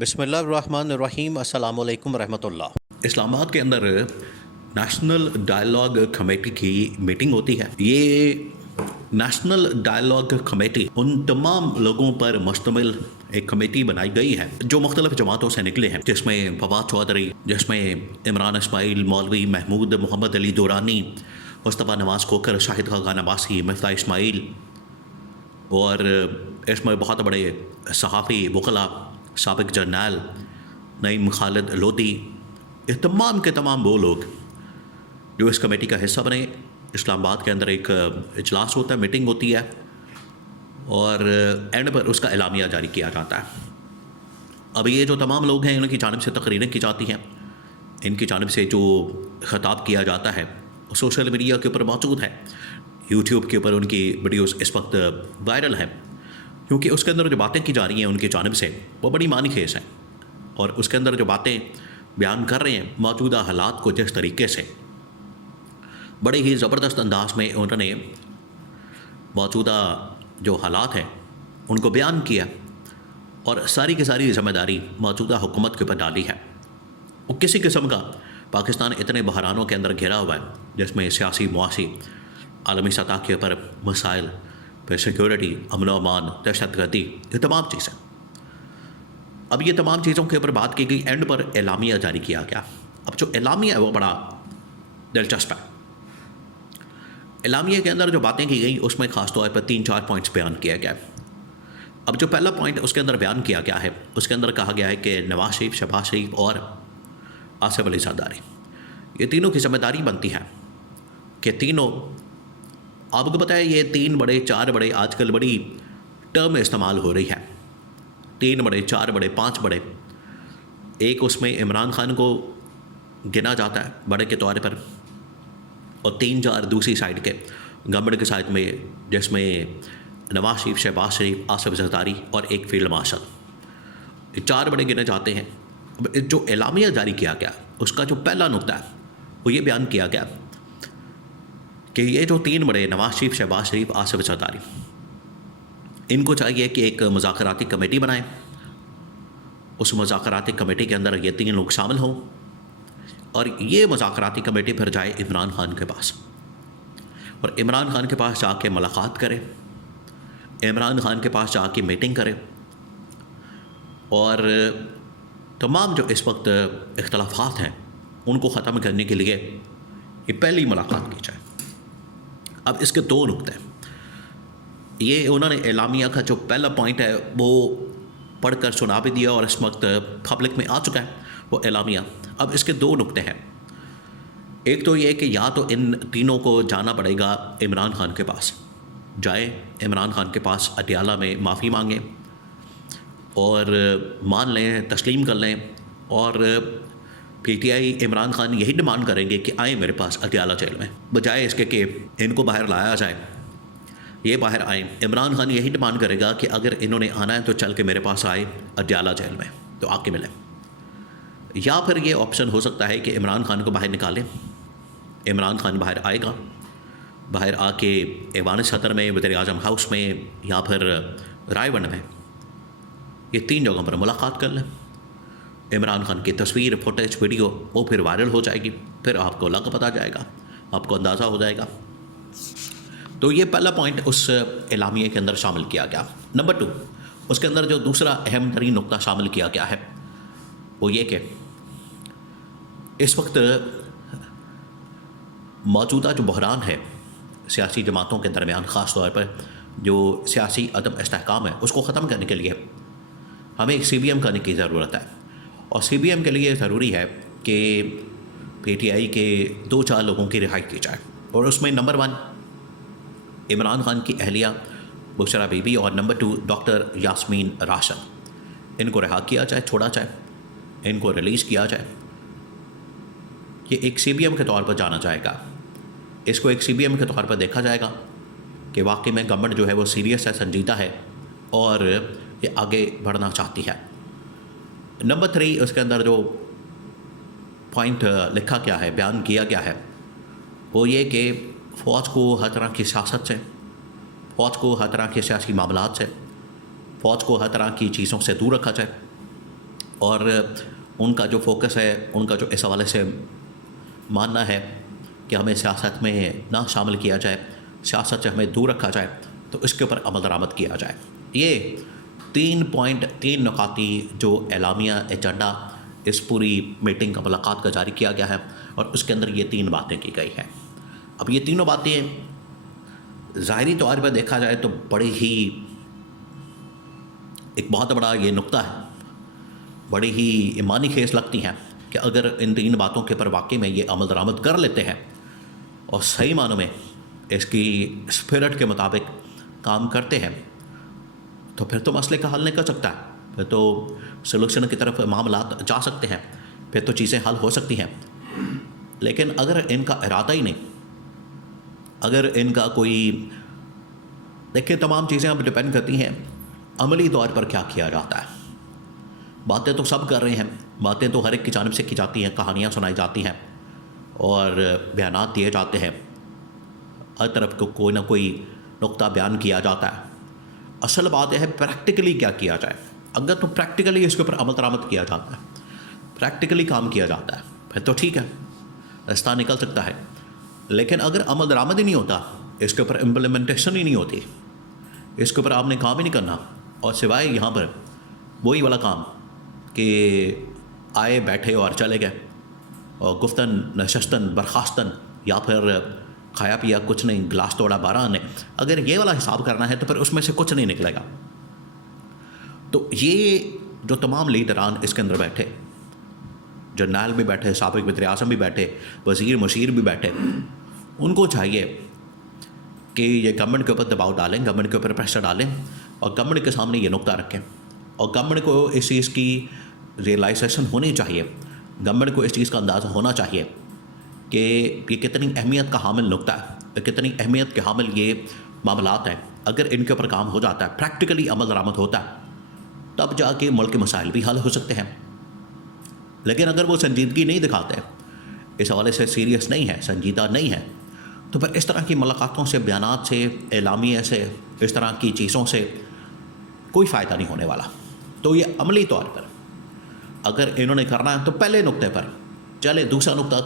بسم اللہ الرحمن الرحیم. السلام علیکم ورحمۃ اللہ. اسلام آباد کے اندر نیشنل ڈائلاگ کمیٹی کی میٹنگ ہوتی ہے. یہ نیشنل ڈائلاگ کمیٹی ان تمام لوگوں پر مشتمل ایک کمیٹی بنائی گئی ہے جو مختلف جماعتوں سے نکلے ہیں، جس میں فواد چودھری، جس میں عمران اسماعیل، مولوی محمود محمد علی دورانی، مصطفیٰ نواز کھوکھر، شاہد خاقان عباسی، مفتاح اسماعیل، اور اس میں بہت بڑے صحافی وکلاء، سابق جرنیل نعیم خالد لودھی، یہ تمام کے تمام وہ لوگ جو اس کمیٹی کا حصہ بنے. اسلام آباد کے اندر ایک اجلاس ہوتا ہے، میٹنگ ہوتی ہے، اور اینڈ پر اس کا اعلامیہ جاری کیا جاتا ہے. اب یہ جو تمام لوگ ہیں ان کی جانب سے تقریریں کی جاتی ہیں، ان کی جانب سے جو خطاب کیا جاتا ہے وہ سوشل میڈیا کے اوپر موجود ہے. یوٹیوب کے اوپر ان کی ویڈیوز اس وقت وائرل ہیں، کیونکہ اس کے اندر جو باتیں کی جا رہی ہیں ان کی جانب سے وہ بڑی معنی خیز ہیں، اور اس کے اندر جو باتیں بیان کر رہے ہیں موجودہ حالات کو جس طریقے سے بڑے ہی زبردست انداز میں انہوں نے موجودہ جو حالات ہیں ان کو بیان کیا، اور ساری کی ساری ذمہ داری موجودہ حکومت کے اوپر ڈالی ہے. وہ کسی قسم کا پاکستان اتنے بحرانوں کے اندر گھرا ہوا ہے، جس میں سیاسی، معاشی، عالمی سطح کے اوپر مسائل، پھر سیکیورٹی، امن و امان، دہشت گردی، یہ تمام چیزیں. اب یہ تمام چیزوں کے اوپر بات کی گئی، اینڈ پر اعلامیہ جاری کیا گیا. اب جو اعلامیہ ہے وہ بڑا دلچسپ ہے. اعلامیہ کے اندر جو باتیں کی گئیں اس میں خاص طور پر 3-4 پوائنٹس بیان کیا گیا. اب جو پہلا پوائنٹ اس کے اندر بیان کیا گیا ہے، اس کے اندر کہا گیا ہے کہ نواز شریف، شہباز شریف اور آصف علی زرداری، یہ تینوں کی ذمہ داری بنتی ہے کہ تینوں، آپ کو پتہ ہے یہ 3 بڑے 4 بڑے آج کل بڑی ٹرم استعمال ہو رہی ہے. 3 بڑے، 4 بڑے، 5 بڑے. ایک اس میں عمران خان کو گنا جاتا ہے بڑے کے طور پر، اور 3-4 دوسری سائڈ کے گورنمنٹ کے سائڈ میں، جس میں نواز شریف، شہباز شریف، آصف زرداری اور ایک فیلڈ مارشل، یہ 4 بڑے گنے جاتے ہیں. جو اعلامیہ جاری کیا گیا اس کا جو پہلا نقطہ ہے وہ یہ بیان کیا گیا کہ یہ جو 3 بڑے نواز شریف، شہباز شریف، آصف زرداری، ان کو چاہیے کہ ایک مذاکراتی کمیٹی بنائیں. اس مذاکراتی کمیٹی کے اندر یہ 3 لوگ شامل ہوں، اور یہ مذاکراتی کمیٹی پھر جائے عمران خان کے پاس، اور عمران خان کے پاس جا کے ملاقات کرے، عمران خان کے پاس جا کے میٹنگ کرے، اور تمام جو اس وقت اختلافات ہیں ان کو ختم کرنے کے لیے یہ پہلی ملاقات کی جائے. اب اس کے 2 نقطے، یہ انہوں نے اعلامیہ کا جو پہلا پوائنٹ ہے وہ پڑھ کر سنا بھی دیا اور اس وقت پبلک میں آ چکا ہے وہ اعلامیہ. اب اس کے 2 نقطے ہیں. ایک تو یہ کہ یا تو ان تینوں کو جانا پڑے گا عمران خان کے پاس، جائیں عمران خان کے پاس اٹیالہ میں معافی مانگیں اور مان لیں، تسلیم کر لیں، اور P T I Imran Khan یہی ڈیمانڈ کریں گے کہ آئیں میرے پاس اٹیالہ جیل میں، بجائے اس کے کہ ان کو باہر لایا جائے. یہ باہر آئیں، عمران خان یہی ڈیمانڈ کرے گا کہ اگر انہوں نے آنا ہے تو چل کے میرے پاس آئے اٹیالہ جیل میں، تو آ کے ملیں. یا پھر یہ آپشن ہو سکتا ہے کہ عمران خان کو باہر نکالیں، عمران خان باہر آئے گا، باہر آ کے ایوان صدر میں، وزیر اعظم ہاؤس میں، یا پھر رائے ون میں، یہ 3 جگہوں پر ملاقات کر لیں. عمران خان کی تصویر، فوٹیج، ویڈیو وہ پھر وائرل ہو جائے گی، پھر آپ کو لگ پتہ جائے گا، آپ کو اندازہ ہو جائے گا. تو یہ پہلا پوائنٹ اس اعلامیہ کے اندر شامل کیا گیا. نمبر 2، اس کے اندر جو دوسرا اہم ترین نقطہ شامل کیا گیا ہے وہ یہ کہ اس وقت موجودہ جو بحران ہے سیاسی جماعتوں کے درمیان، خاص طور پر جو سیاسی عدم استحکام ہے، اس کو ختم کرنے کے لیے ہمیں ایک سی بی ایم کرنے کی ضرورت ہے. اور سی بی ایم کے لیے ضروری ہے کہ پی ٹی آئی کے 2-4 لوگوں کی رہائی کی جائے، اور اس میں نمبر 1 عمران خان کی اہلیہ بشرا بی بی، اور نمبر 2 ڈاکٹر یاسمین راشد. ان کو رہا کیا جائے، چھوڑا جائے، ان کو ریلیز کیا جائے. یہ ایک سی بی ایم کے طور پر جانا جائے گا. اس کو ایک سی بی ایم کے طور پر دیکھا جائے گا کہ واقعی میں گورنمنٹ جو ہے وہ سیریس ہے، سنجیدہ ہے، اور یہ آگے بڑھنا چاہتی ہے. نمبر 3، اس کے اندر جو پوائنٹ لکھا گیا ہے، بیان کیا گیا ہے، وہ یہ کہ فوج کو ہر طرح کی سیاست سے، فوج کو ہر طرح کے سیاسی معاملات سے، فوج کو ہر طرح کی چیزوں سے دور رکھا جائے. اور ان کا جو فوکس ہے، ان کا جو اس حوالے سے ماننا ہے کہ ہمیں سیاست میں نہ شامل کیا جائے، سیاست سے ہمیں دور رکھا جائے، تو اس کے اوپر عمل درآمد کیا جائے۔ یہ 3 نکاتی جو اعلامیہ ایجنڈا اس پوری میٹنگ کا ملاقات کا جاری کیا گیا ہے، اور اس کے اندر یہ 3 باتیں کی گئی ہیں۔ اب یہ تینوں باتیں ظاہری طور پر دیکھا جائے تو بڑی ہی ایک بہت بڑا یہ نقطہ ہے، بڑی ہی ایمانی خیز لگتی ہیں کہ اگر ان 3 باتوں کے پر واقعی میں یہ عمل درآمد کر لیتے ہیں اور صحیح معنوں میں اس کی اسپرٹ کے مطابق کام کرتے ہیں، تو پھر تو مسئلے کا حل نکل سکتا ہے، پھر تو سلوشن کی طرف معاملات جا سکتے ہیں، پھر تو چیزیں حل ہو سکتی ہیں۔ لیکن اگر ان کا ارادہ ہی نہیں، اگر ان کا کوئی، دیکھیں تمام چیزیں اب ڈپینڈ کرتی ہیں عملی طور پر کیا کیا جاتا ہے۔ باتیں تو سب کر رہے ہیں، باتیں تو ہر ایک کی جانب سے کی جاتی ہیں، کہانیاں سنائی جاتی ہیں اور بیانات دیے جاتے ہیں، ہر طرف کو کوئی نہ کوئی نقطہ بیان کیا جاتا ہے۔ اصل بات یہ ہے پریکٹیکلی کیا کیا جائے۔ اگر تو پریکٹیکلی اس کے اوپر عمل درآمد کیا جاتا ہے، پریکٹیکلی کام کیا جاتا ہے، پھر تو ٹھیک ہے، راستہ نکل سکتا ہے۔ لیکن اگر عمل درآمد ہی نہیں ہوتا، اس کے اوپر امپلیمنٹیشن ہی نہیں ہوتی، اس کے اوپر آپ نے کام ہی نہیں کرنا، اور سوائے یہاں پر وہی والا کام کہ آئے بیٹھے اور چلے گئے، اور گفتن نشستن برخاستن، یا پھر کھایا پیا کچھ نہیں، گلاس توڑا 12 نے، اگر یہ والا حساب کرنا ہے تو پھر اس میں سے کچھ نہیں نکلے گا۔ تو یہ جو تمام لیڈران اس کے اندر بیٹھے، جرنیل بھی بیٹھے، سابق وزیر اعظم بھی بیٹھے، وزیر مشیر بھی بیٹھے، ان کو چاہیے کہ یہ گورنمنٹ کے اوپر دباؤ ڈالیں، گورنمنٹ کے اوپر پریشر ڈالیں، اور گورنمنٹ کے سامنے یہ نقطہ رکھیں، اور گورنمنٹ کو اس چیز کی ریئلائزیشن ہونی چاہیے، گورنمنٹ کو اس چیز کا اندازہ ہونا چاہیے کہ یہ کتنی اہمیت کا حامل نقطہ ہے، کتنی اہمیت کے حامل یہ معاملات ہیں۔ اگر ان کے اوپر کام ہو جاتا ہے، پریکٹیکلی عمل درآمد ہوتا ہے، تب جا کے ملک کے مسائل بھی حل ہو سکتے ہیں۔ لیکن اگر وہ سنجیدگی نہیں دکھاتے، اس حوالے سے سیریس نہیں ہے، سنجیدہ نہیں ہے، تو پھر اس طرح کی ملاقاتوں سے، بیانات سے، اعلامیہ سے، اس طرح کی چیزوں سے کوئی فائدہ نہیں ہونے والا۔ تو یہ عملی طور پر اگر انہوں نے کرنا ہے تو پہلے نقطے پر چلے، دوسرا نقطہ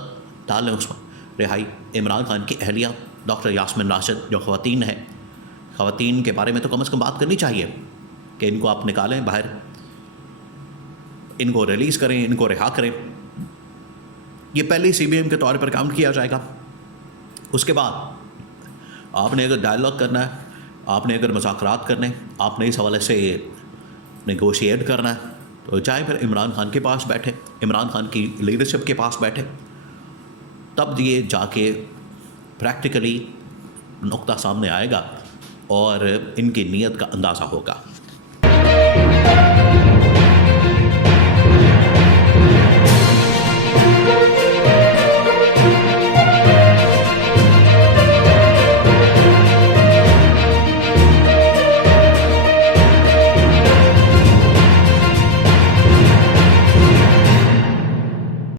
ڈال لیں، اس میں رہائی عمران خان کی اہلیہ ڈاکٹر یاسمین راشد جو خواتین ہیں، خواتین کے بارے میں تو کم از کم بات کرنی چاہیے کہ ان کو آپ نکالیں باہر، ان کو ریلیز کریں، ان کو رہا کریں۔ یہ پہلی سی بی ایم کے طور پر کاؤنٹ کیا جائے گا۔ اس کے بعد آپ نے اگر ڈائلاگ کرنا ہے، آپ نے اگر مذاکرات کرنے، آپ نے اس حوالے سے نیگوشیٹ کرنا ہے، تو چاہے پھر عمران خان کے پاس بیٹھے، عمران خان کی لیڈرشپ کے پاس بیٹھے، تب یہ جا کے پریکٹیکلی نقطہ سامنے آئے گا اور ان کی نیت کا اندازہ ہوگا۔